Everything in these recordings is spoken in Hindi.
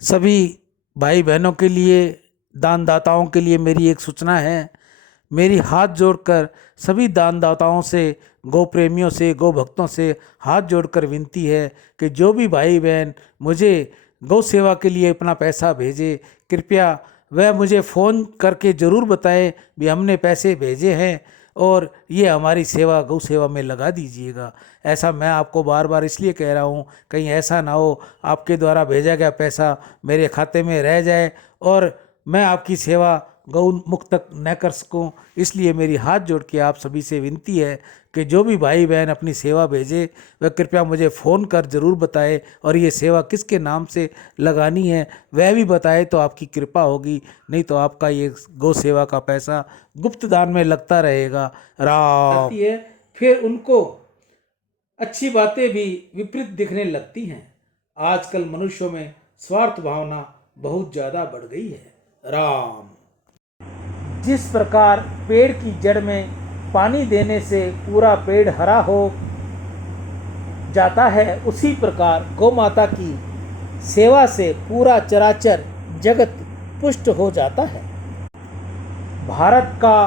सभी भाई बहनों के लिए, दानदाताओं के लिए मेरी एक सूचना है। मेरी हाथ जोड़कर सभी दानदाताओं से, गौ प्रेमियों से, गौ भक्तों से हाथ जोड़कर विनती है कि जो भी भाई बहन मुझे गौ सेवा के लिए अपना पैसा भेजे, कृपया वह मुझे फ़ोन करके ज़रूर बताएं भी हमने पैसे भेजे हैं और ये हमारी सेवा, गौ सेवा में लगा दीजिएगा। ऐसा मैं आपको बार बार इसलिए कह रहा हूँ, कहीं ऐसा ना हो आपके द्वारा भेजा गया पैसा मेरे खाते में रह जाए और मैं आपकी सेवा गौ मुख तक न कर सकूं। इसलिए मेरी हाथ जोड़ के आप सभी से विनती है कि जो भी भाई बहन अपनी सेवा भेजे वह कृपया मुझे फ़ोन कर ज़रूर बताए और ये सेवा किसके नाम से लगानी है वह भी बताए तो आपकी कृपा होगी, नहीं तो आपका ये गौ सेवा का पैसा गुप्त दान में लगता रहेगा। राम आती है, फिर उनको अच्छी बातें भी विपरीत दिखने लगती हैं। आजकल मनुष्यों में स्वार्थ भावना बहुत ज़्यादा बढ़ गई है। राम। जिस प्रकार पेड़ की जड़ में पानी देने से पूरा पेड़ हरा हो जाता है, उसी प्रकार गौ माता की सेवा से पूरा चराचर जगत पुष्ट हो जाता है। भारत का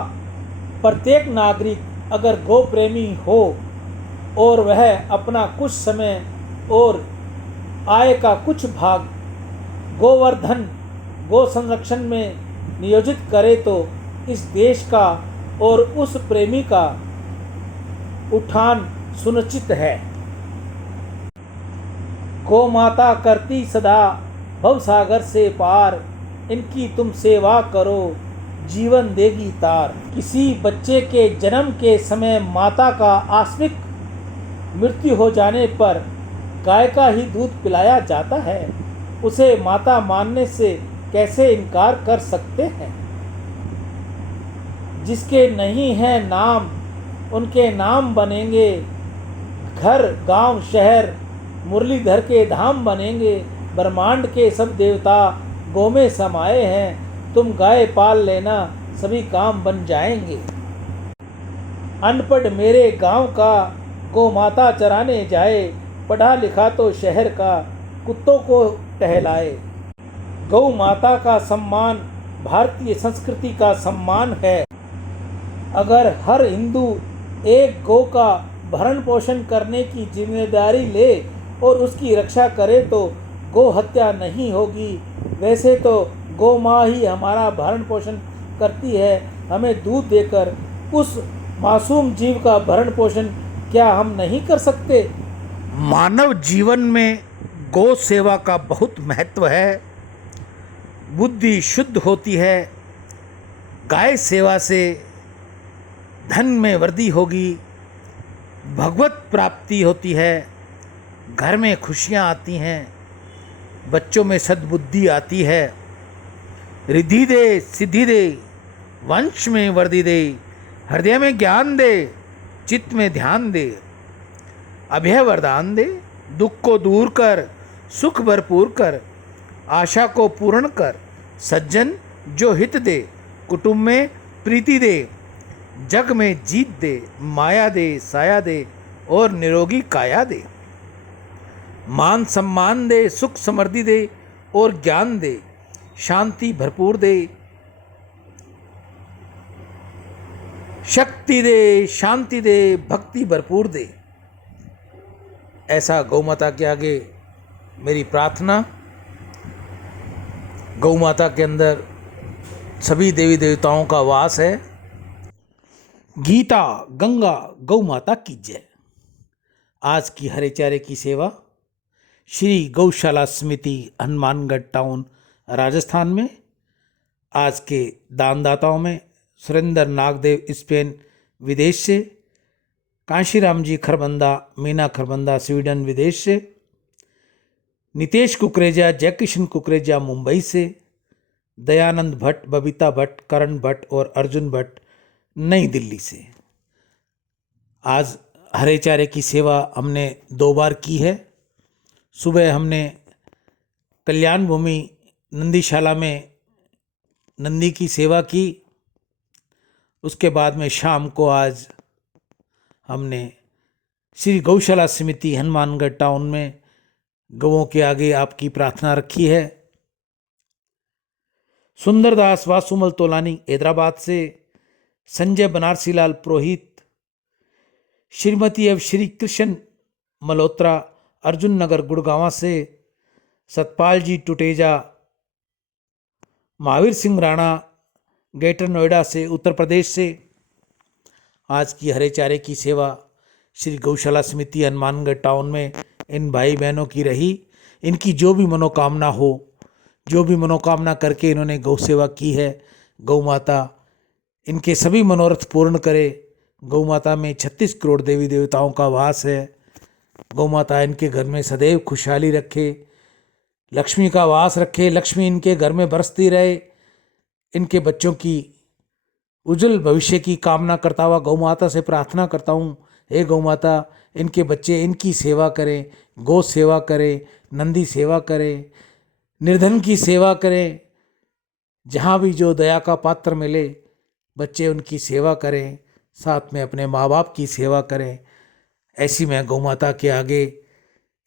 प्रत्येक नागरिक अगर गौ प्रेमी हो और वह अपना कुछ समय और आय का कुछ भाग गोवर्धन, गौ संरक्षण में नियोजित करे तो इस देश का और उस प्रेमी का उत्थान सुनिश्चित है। गौ माता करती सदा भवसागर से पार, इनकी तुम सेवा करो जीवन देगी तार। किसी बच्चे के जन्म के समय माता का आकस्मिक मृत्यु हो जाने पर गाय का ही दूध पिलाया जाता है। उसे माता मानने से कैसे इनकार कर सकते हैं। जिसके नहीं है नाम उनके नाम बनेंगे, घर गांव शहर मुरलीधर के धाम बनेंगे। ब्रह्मांड के सब देवता गौ में समाये हैं, तुम गाय पाल लेना सभी काम बन जाएंगे। अनपढ़ मेरे गांव का गौ माता चराने जाए, पढ़ा लिखा तो शहर का कुत्तों को टहलाए। गौ माता का सम्मान भारतीय संस्कृति का सम्मान है। अगर हर हिंदू एक गौ का भरण पोषण करने की जिम्मेदारी ले और उसकी रक्षा करे तो गौ हत्या नहीं होगी। वैसे तो गौ माँ ही हमारा भरण पोषण करती है, हमें दूध देकर। उस मासूम जीव का भरण पोषण क्या हम नहीं कर सकते? मानव जीवन में गौ सेवा का बहुत महत्व है। बुद्धि शुद्ध होती है। गाय सेवा से धन में वृद्धि होगी, भगवत प्राप्ति होती है, घर में खुशियाँ आती हैं, बच्चों में सद्बुद्धि आती है। रिद्धि दे, सिद्धि दे, वंश में वृद्धि दे, हृदय में ज्ञान दे, चित्त में ध्यान दे, अभय वरदान दे, दुख को दूर कर, सुख भरपूर कर, आशा को पूर्ण कर, सज्जन जो हित दे, कुटुंब में प्रीति दे, जग में जीत दे, माया दे, साया दे और निरोगी काया दे, मान सम्मान दे, सुख समृद्धि दे और ज्ञान दे, शांति भरपूर दे, शक्ति दे, शांति दे, भक्ति भरपूर दे। ऐसा गौ माता के आगे मेरी प्रार्थना। गौ माता के अंदर सभी देवी देवताओं का वास है। गीता गंगा गौ माता की जय। आज की हरे चारे की सेवा श्री गौशाला समिति हनुमानगढ़ टाउन राजस्थान में। आज के दानदाताओं में सुरेंद्र नागदेव स्पेन विदेश से, कांशीराम जी खरबंदा, मीना खरबंदा स्वीडन विदेश से, नितेश कुकरेजा, जयकिशन कुकरेजा मुंबई से, दयानंद भट्ट, बबीता भट्ट, करण भट्ट और अर्जुन भट्ट नई दिल्ली से। आज हरे चारे की सेवा हमने 2 बार की है। सुबह हमने कल्याण भूमि नंदीशाला में नंदी की सेवा की। उसके बाद में शाम को आज हमने श्री गौशाला समिति हनुमानगढ़ टाउन में गौओं के आगे आपकी प्रार्थना रखी है। सुंदरदास वासुमल तोलानी हैदराबाद से, संजय बनारसी लाल पुरोहित, श्रीमती एव श्री कृष्ण मल्होत्रा अर्जुन नगर गुड़गांव से, सतपाल जी टुटेजा, महावीर सिंह राणा ग्रेटर नोएडा से उत्तर प्रदेश से। आज की हरे चारे की सेवा श्री गौशाला समिति हनुमानगढ़ टाउन में इन भाई बहनों की रही। इनकी जो भी मनोकामना हो, जो भी मनोकामना करके इन्होंने गौ सेवा की है, गौ माता इनके सभी मनोरथ पूर्ण करे। गौ माता में 36 करोड़ देवी देवताओं का वास है। गौ माता इनके घर में सदैव खुशहाली रखे, लक्ष्मी का वास रखे, लक्ष्मी इनके घर में बरसती रहे। इनके बच्चों की उज्जवल भविष्य की कामना करता हुआ गौ माता से प्रार्थना करता हूँ, हे गौ माता इनके बच्चे इनकी सेवा करें, गौ सेवा करें, नंदी सेवा करें, निर्धन की सेवा करें। जहाँ भी जो दया का पात्र मिले बच्चे उनकी सेवा करें, साथ में अपने माँ बाप की सेवा करें। ऐसी मैं गौ माता के आगे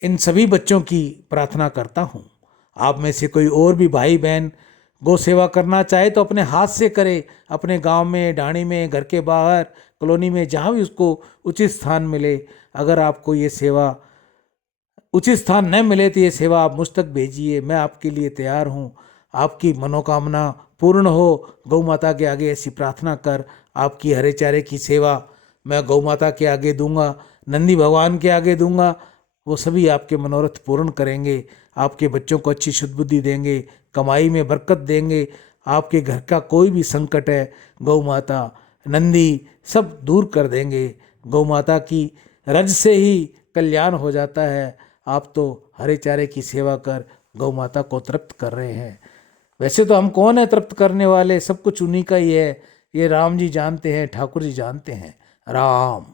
इन सभी बच्चों की प्रार्थना करता हूँ। आप में से कोई और भी भाई बहन गौ सेवा करना चाहे तो अपने हाथ से करे, अपने गांव में, ढाणी में, घर के बाहर, कॉलोनी में, जहाँ भी उसको उचित स्थान मिले। अगर आपको ये सेवा उचित स्थान न मिले तो ये सेवा आप मुझ तक भेजिए, मैं आपके लिए तैयार हूँ। आपकी मनोकामना पूर्ण हो, गौ माता के आगे ऐसी प्रार्थना कर। आपकी हरे चारे की सेवा मैं गौ माता के आगे दूंगा, नंदी भगवान के आगे दूंगा, वो सभी आपके मनोरथ पूर्ण करेंगे। आपके बच्चों को अच्छी शुद्ध बुद्धि देंगे, कमाई में बरकत देंगे। आपके घर का कोई भी संकट है गौ माता नंदी सब दूर कर देंगे। गौ माता की रज से ही कल्याण हो जाता है। आप तो हरे चारे की सेवा कर गौ माता को तृप्त कर रहे हैं। वैसे तो हम कौन है तृप्त करने वाले, सब कुछ उन्हीं का ही है। ये राम जी जानते हैं, ठाकुर जी जानते हैं। राम।